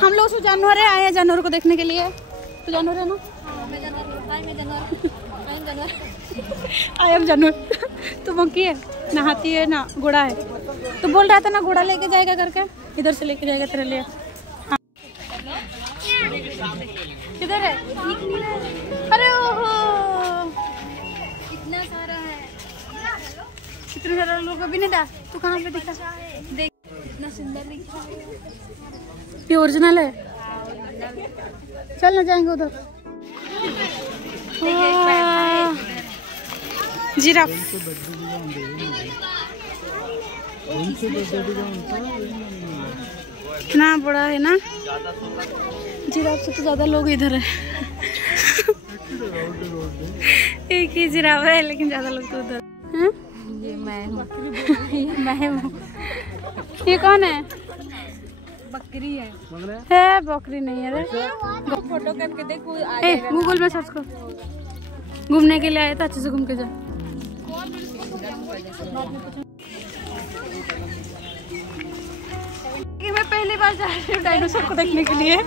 हम लोग सो जानवर है, आए हैं जानवर को देखने के लिए। तो जानवर है ना, आई एम जानवर। तो मंकी है ना, हाथी है ना, घोड़ा है। तो बोल रहा था ना घोड़ा लेके जाएगा करके, इधर से लेके जाएगा तेरे लिए। हाँ। किधर है? अरे ओहो, इतना सारा है, इतने सारे लोग अभी नहीं था। तू कहाँ पे दिखा? देख इतना सुंदर दिख रहा है। ये ओरिजिनल है। चल ना जाएंगे उधर। जिराफ इतना बड़ा है ना, जिराफ से तो ज्यादा लोग इधर है। एक ही जिराफ है लेकिन ज्यादा लोग तो उधर। ये मैं हूँ। ये मैं हूँ। ये कौन है? बकरी है। बकरी नहीं है रे। फोटो करके देखो, गूगल में सर्च कर। घूमने के लिए आए थे, अच्छे से घूम के जा। मैं पहली बार जा रही हूँ डायनासोर को देखने के लिए। ओ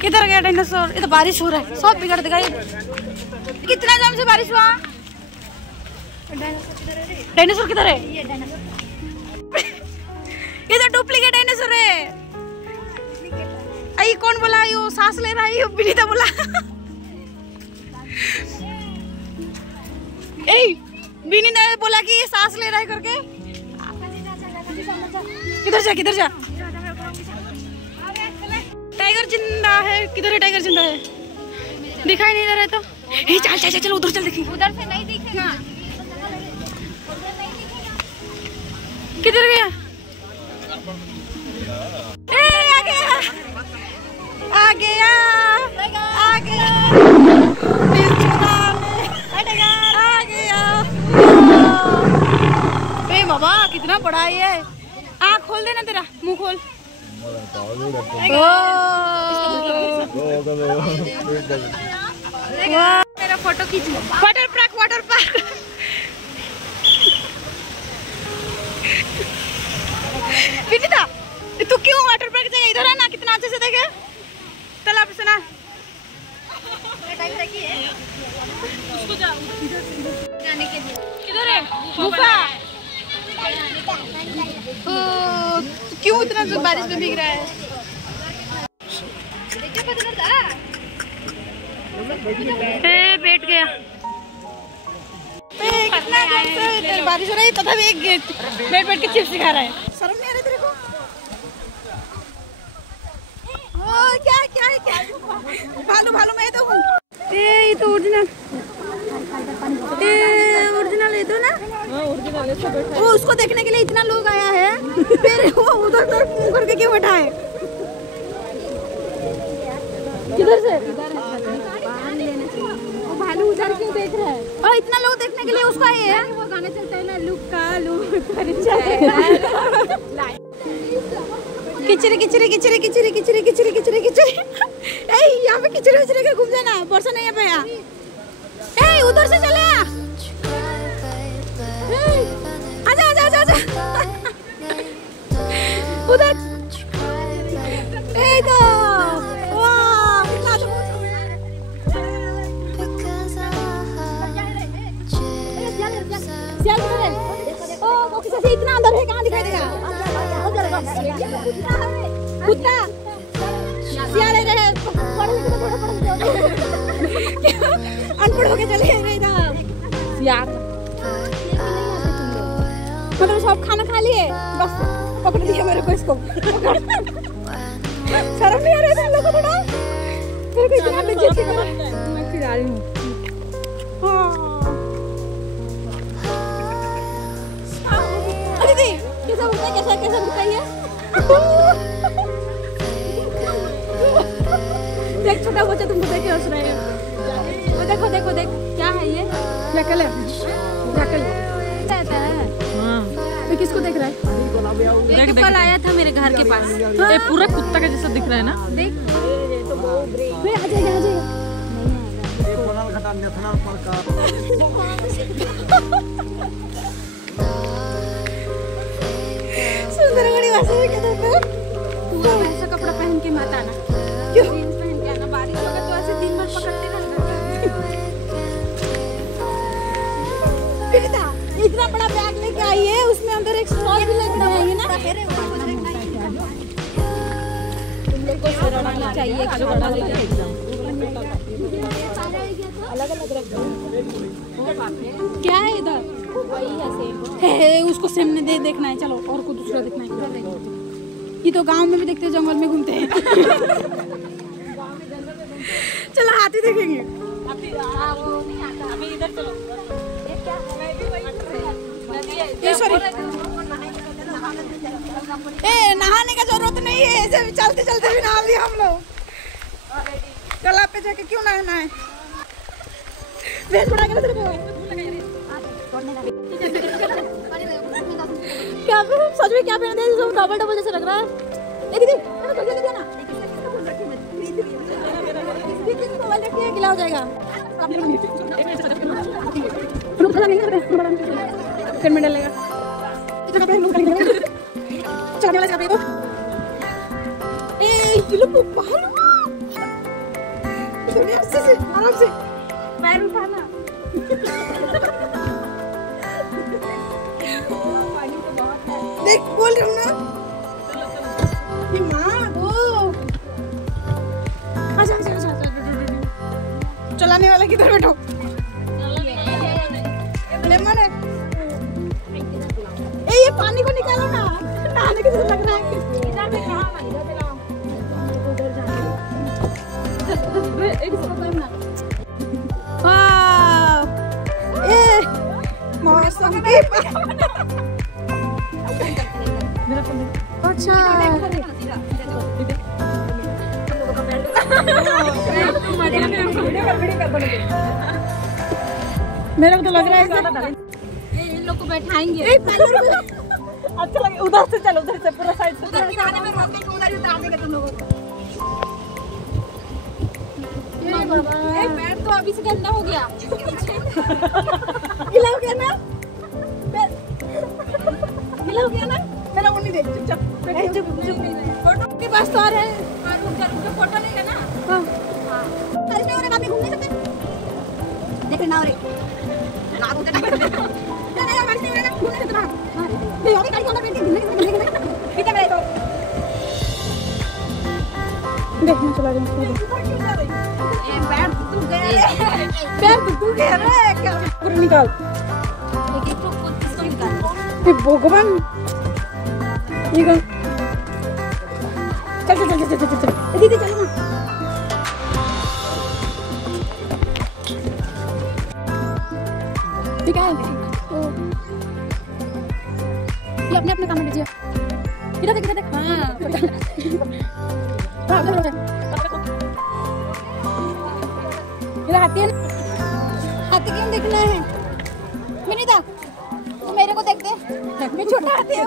किधर गया डायनासोर? ये तो बारिश हो रहा है, सब बिगड़ देगा। कितना टाइम से बारिश हुआ? डायनासोर किधर है? ये तो डुप्लीकेट डायनासोर है। आई कौन बोला? यो सांस ले रहा है, यो विनीता बोला। ए विनीता ने बोला कि ये सांस ले रहा है करके। किधर जा, किधर जा? टाइगर जिंदा है। किधर है टाइगर? जिंदा है, दिखाई नहीं दे रहा है। तो चल चल चल, उधर चल, देखेंगे। उधर से नहीं दिखेगा। किधर गया? आ गया, आ गया, आ गया, आ गया। ए बाबा कितना बड़ा है ये। आँख खोल देना, तेरा मुंह खोल। मेरा फोटो खींच। Water park, water park. Vinita तू क्यों वाटर पार्क जाएगा? इधर है ना, कितना अच्छे से देखे तालाब से ना। किधर है गुफा? क्यों इतना बारिश में भीग रहा है? बैठ गया। कितना बारिश हो रही है तभी एक बैठ बैठ के चिप्स दिखा रहा है। शर्म नहीं आ रही तेरे को? क्या क्या है, क्या भालू? भालू मैं तो हूँ। ये तो ओरिजिनल, ओरिजिनल है तो ना। वो उसको देखने के लिए इतना लोग आया है, फिर वो उधर मुंह करके क्यों बैठा है? किधर से? वो भालू उधर क्यों देख रहा है? और इतना लोग देखने के लिए उसको आए हैं। वो गाना चलता है ना, लुक्का किचरे किचरे किचरे किचरे किचरे किचरे किचरे किचरे। यहाँ पे किचरे किचरे के घूम जाना, वर्षा नहीं है पाया। उधर से चले आ। आजा आजा आजा आजा। उधर इतना अंदर है, कहाँ दिखाई देगा? कुत्ता सियार है, अनपढ़ होके चले गए इधर। सियार मतलब सब खाना खा लिए, बस पकड़ लिया मेरे को इसको। शर्म नहीं आ रही है लोगों को? थोड़ा मेरे को इतना बेइज्जती कर रहा है। मैं खिला रही हूँ। दीदी कैसा उड़ता है? कैसा कैसा उड़ता है ये? देख छोटा बच्चा तुमको देख के हंस रहे हैं। वो देखो देखो देख, क्या है ये? जैकल है, जैकल रहता है। हाँ। तो किसको देख रहा है? देख कल आया था मेरे घर के पास। ये पूरा कुत्ता का जैसा दिख रहा है ना। देख आ जाएगा, आ जाएगा। सुंदर बड़ी ऐसा कपड़ा पहन के मत आना, जींस पहन के आना, बारिश होगा तो ऐसे दिन भर पकड़ते रहना। इतना बड़ा बैग लेके आई है, उसमें अंदर एक स्टॉल भी लेके आएंगे ना। चाहिए अलग-अलग रख दो। क्या है इधर? है उसको सामने दे देखना है। चलो और को दूसरा देखना है। ये तो गांव में भी देखते हैं, जंगल में घूमते हैं। चलो हाथी देखेंगे। अभी इधर चलो। नहाने का जरूरत नहीं है, ऐसे चलते चलते भी नहा लिया हम लोग। तालाब पे जाके क्यों नहाना है? क्या सच में क्या पहन दिया? डबल डबल जैसे लग रहा है। दीदी मोबाइल रखिए, गिला हो जाएगा। फिर में डलेगा। चढ़ने वाला जगह पे तो आराम से पैर उठाना। देख बोल रही हूँ ना माँ वो। अच्छा चलाने वाला किधर बैठो? लेमन है। ये पानी को निकालो ना, नहाने के जैसे लग रहा है। अच्छा मेरे को तो लग रहा है इन लोग को बैठाएंगे। अच्छा लगे उधर से चलो, उधर से पूरा साइड से में रोक के उधर उतार देंगे तुम लोगों को। पैर तो अभी से गंदा हो गया। गीला हो गया ना? गीला हो गया ना? मेरा मुन्नी दे चुपचाप। फोटो के पास तो आ रहे हैं। उनका फोटो नहीं लेना। हां बारिश में और आप घूम नहीं सकते। देख ना और ना उधर ना बारिश में ना घूम नहीं सकते ना। ये और गाड़ी के अंदर बैठ के घूमने पीछे मेरे तो देखने चला गया। पैर टूट गया रे। पूरा निकाल। भगवान ये चल दीदी चलो ना। ठीक है ये अपने अपने काम में लीजिए। इधर देख हाँ हाथी है। हाथी क्यों देखना है? विनीता तो मेरे को देखते, मैं छोटा हाथी है।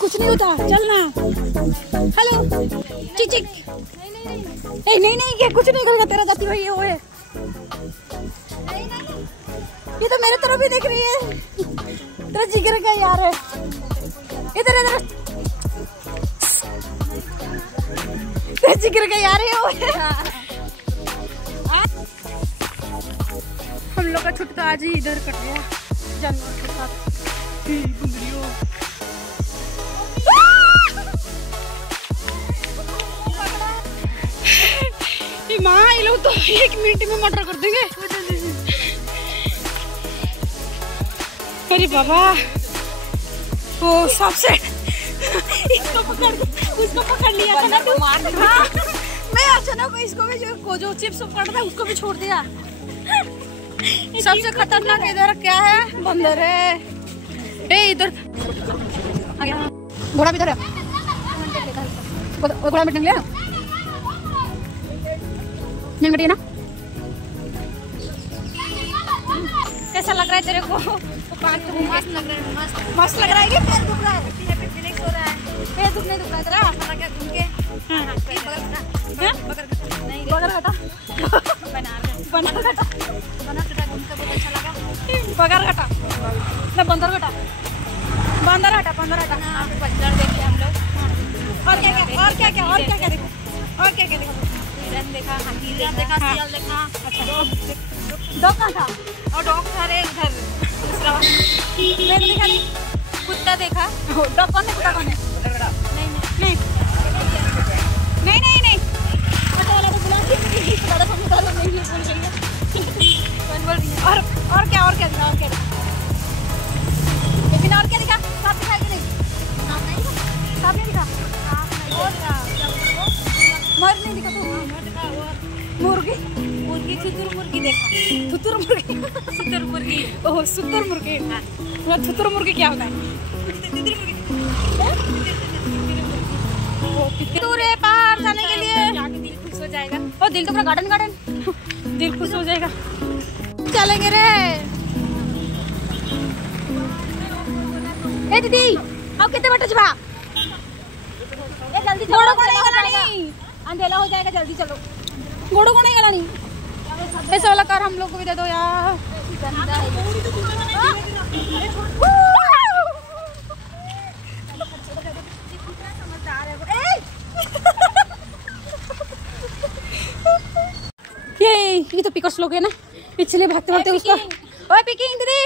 कुछ नहीं होता, चलना। हेलो चिचिक। नहीं ये कुछ नहीं करेगा तेरा जाती भाई। वो है ये तो मेरे तरफ भी देख रही है। तेरा जिगर का यार है। इधर तेरा जिगर का यार है वो है। हम लोग का छुट्टा आज ही इधर कट गया जानवर के साथ। माँ ये लोग तो 1 मिनट में मर्डर कर देंगे। अरे बाबा वो सबसे इसको पकड़ उसको पकड़ लिया था ना तू। हाँ मैं अच्छा दोनों को, इसको भी जो चिप्स पड़ रहा है उसको भी छोड़ दिया। सबसे खतरनाक इधर क्या है? बंदर है। ए इधर घोड़ा भी इधर है। घोड़ा में टंग लिया ना। कैसा लग रहा है तेरे को? मस्त लग रहा है। मस्त लग रहा है। पैर दुख रहा है, रिलैक्स हो रहा है। पैर दुख नहीं दुख रहा तेरा? क्या घूम के बगरघाटा बनारघाटा घूम के बहुत अच्छा लगा। बगरघाटा ना बंदरघाटा बंदर देखे हम लोग। और क्या देखो? हिरन देखा, हिरन देखा, सियाल देखा। अच्छा डॉग कहाँ था? और डॉग था रे उधर दूसरा वाला। मैंने देखा नहीं। कुत्ता देखा। डॉग कौन है? कुत्ता कौन है? नहीं कुत्ता वाला तो बुला बड़ा समुद्र नहीं बोल रही है। कौन बोल रही है? और क्या दिखा? लेकिन और क्या दिखा? सांप दिखाई कि नहीं? सांप नहीं दिखा। और मर नहीं दिखा तो मुर्गी सुतुर मुर्गी देखा। सुतुर मुर्गी। ओह सुतुर मुर्गी। सुतुर मुर्गी क्या होता है? दूर है पहाड़ जाने के लिए। दिल खुश हो जाएगा। और दिल तो पूरा गार्डन दिल खुश हो जाएगा। चलेंगे रे। ए दीदी अब कितने बटे जबा? जल्दी चलो, अंधेला हो जाएगा। जल्दी चलो। घोड़ों को नहीं गलानी। ऐसा वाला कार हम लोग को भी दे दो यार। ये तो पिकर्स लोग है ना, इसलिए भागते उसको। ओए पिकिंग दीदी,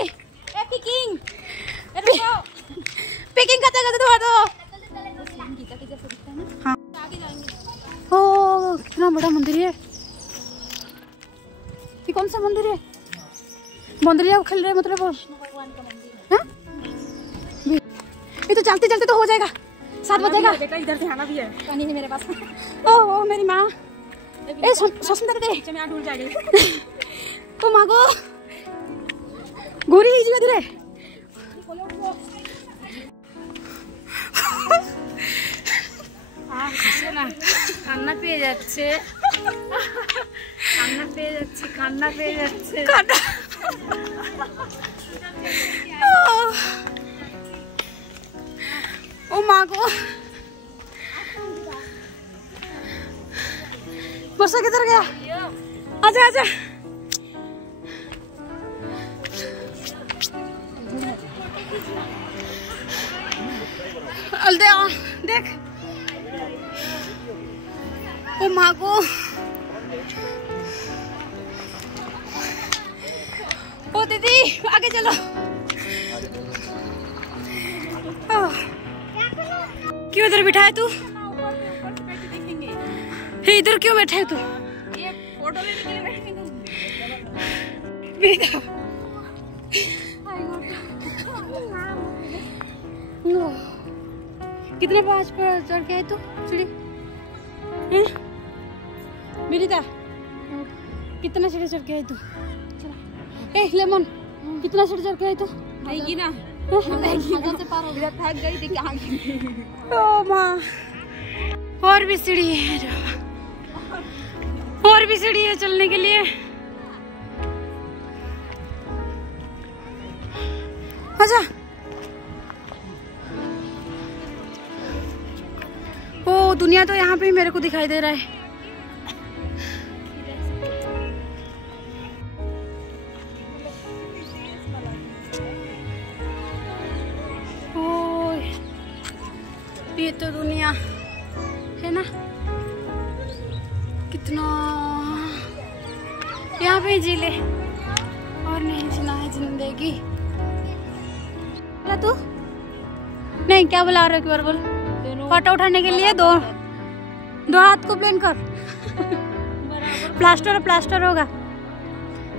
पिकिंग करते तो हाँ। ओ कितना बड़ा मंदिर है। ये कौन सा मंदिर है? मंदिर खेल रहे मतलब भगवान का मंदिर। ये तो चलते चलते तो हो जाएगा। 7 बजेगा। बेटा इधर से आना भी है। पानी है मेरे पास। ओ मेरी माँ। ए सोचने दे पीछे में आ ढूंढ जाएगी। ओ माँ को गोरी ही जीवा धीरे। কান্না পেয়ে যাচ্ছে। ও মা গো बरसा किधर गया? आजा अलदे देख। ओ माँ को ओ दीदी आगे चलो। क्यों इधर बिठा है तू? इधर क्यों बैठा है तू? ये फोटो लेने के लिए बैठे। कितने पाँच पर चढ़ के आए तू सीढ़ी? बिनीता कितना सीढ़ी चढ़ के आई तू? ए लेमन कितना सीढ़ी चढ़ के आई तू? आएगी ना। से पार हो गया, थक गई थी कहाँ गई? ओ माँ और भी सीढ़ी है, और भी सीढ़ी है चलने के लिए। आजा। ओ दुनिया तो यहाँ पे ही मेरे को दिखाई दे रहा है। ओ ये तो दुनिया है ना। कितना यहाँ पे जी ले और नहीं जीना है जिंदगी। तू नहीं क्या बुला रहे हो? एक बार बोल। फोटो उठाने के लिए दो हाथ को प्लेन कर। प्लास्टर होगा।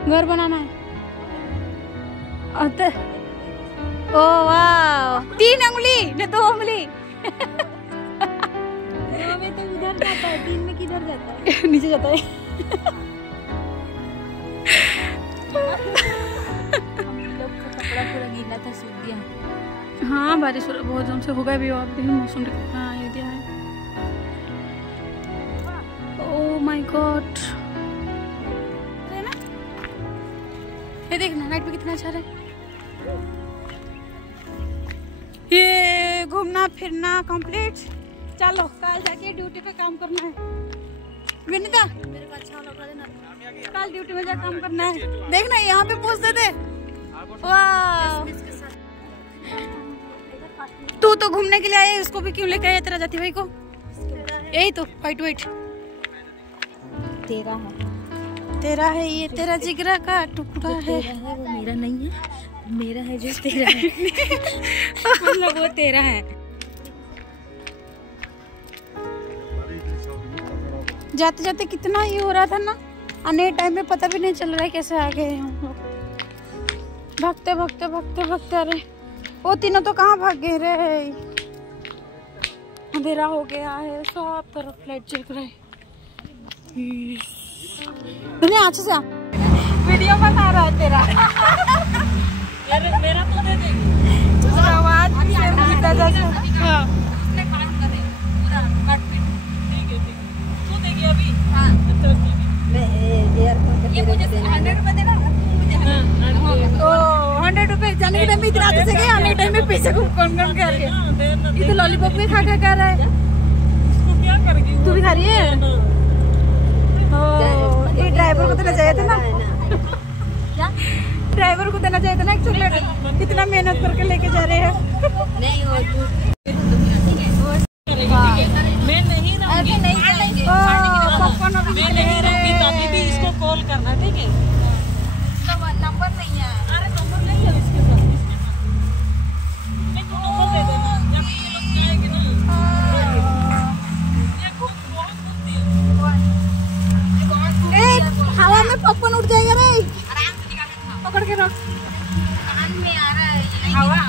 घर बनाना है। ओ वाह 3 उंगली न 2 उंगली। जाता है दिन में, किधर जाता है? नीचे जाता है। हम लोग का कपड़ा पूरा गीला था, सूख गया। हाँ बारिश बहुत जोर से होगा भी, और भी मौसम कितना ये दिया है। ओह माय गॉड, ये देखना नाइट पे कितना अच्छा है। ये घूमना फिरना कंप्लीट। चलो कल जाके ड्यूटी पे काम करना है। विनीता मेरे को अच्छा लग रहा है। कल ड्यूटी में जा काम करना है। देखना यहाँ पे पूछते थे। वाह, तू तो घूमने के लिए आया, इसको भी क्यों लेके आया तेरा जाती भाई को? यही तो वाइट वाइट तेरा है, तेरा है, ये तेरा जिगरा का टुकड़ा है। वो मेरा नहीं है, मेरा है जो तेरा है। मतलब वो तेरा है। जाते जाते कितना ये हो रहा था ना, आने टाइम में पता भी नहीं चल रहा है कैसे आ गए हम लोग। भागते भागते भागते भागते, अरे वो तीनों तो कहाँ भाग गए रे। अंधेरा हो गया है, सब तरफ लाइट जल रहा है। अच्छे से वीडियो बना रहा है तेरा। मेरा तो दे देगी आवाज गीता जैसा। हाँ अपने काम करे पूरा कट पिट। ठीक है तू देगी अभी? हाँ अच्छा ठीक है। मैं एयरपोर्ट, ये मुझे 100 रुपए देना, मुझे तो 100 रुपए। जाने के टाइम में इतना आगे से गए, आने के टाइम में पीछे कौन कौन कर रहे। ये तो लॉलीपॉप भी खा खा कर रहा है। इसको क्या करेगी? तू भी खा रही है? ये ड्राइवर को देना चाहिए था ना। क्या ड्राइवर को देना चाहिए था ना एक चॉकलेट। कितना मेहनत करके लेके जा रहे हैं। नहीं वो मैं नहीं रहूंगी, नहीं जाएंगे। पॉपकॉर्न अभी मैं नहीं रहूंगी तभी भी इसको कॉल करना, ठीक है? इसका नंबर नहीं है। अरे नंबर नहीं है इसके पास, मैं तो नंबर दे देना जब ये लोग जाएंगे ना। ये खूब बहुत बुद्धि हवा में पॉपकॉर्न उठ जाएगा रे। आराम से निकाल के खाओ। पकड़ के रख। कान में आ रहा है ये हवा।